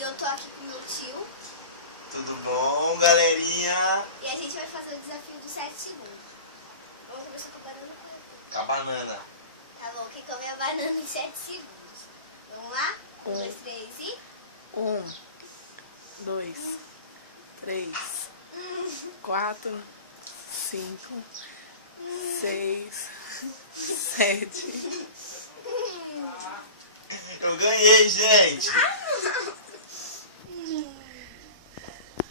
E eu tô aqui com meu tio. Tudo bom, galerinha? E a gente vai fazer o desafio dos 7 segundos. Vamos começar com a banana. Com a banana. Tá bom, quem come a banana em 7 segundos. Vamos lá? 1, 2, 3 e... 1, 2, 3, 4, 5, 6, 7. Eu ganhei, gente.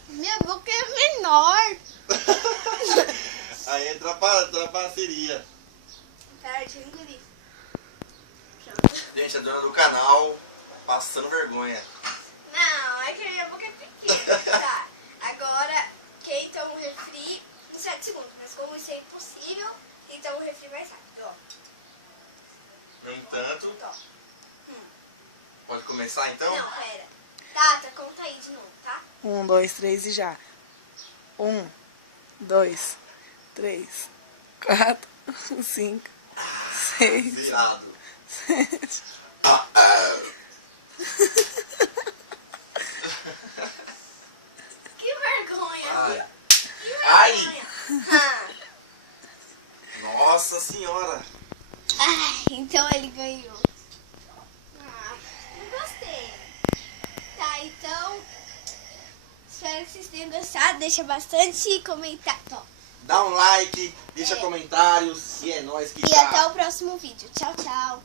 Minha boca é menor. Aí entra a parceria. Pera, deixa eu engolir. Gente, a dona do canal passando vergonha. Não, é que a minha boca é pequena. Tá, agora quem toma um refri em 7 segundos. Mas como isso é impossível, quem toma um refri mais rápido, ó. No entanto, Ó. pode começar então? Não, pera. Tata, conta aí de novo, tá? 1, 2, 3 e já. 1, 2, 3, 4, 5, 6, Virado. 7. Que vergonha. Ai. Que Ai. vergonha. Ah. Nossa senhora. Ai, então ele ganhou. Ah, não gostei. Tá, então... Espero que vocês tenham gostado. Deixa bastante comentário. Ó. Dá um like, deixa comentários e é nóis que E tá. até o próximo vídeo. Tchau, tchau.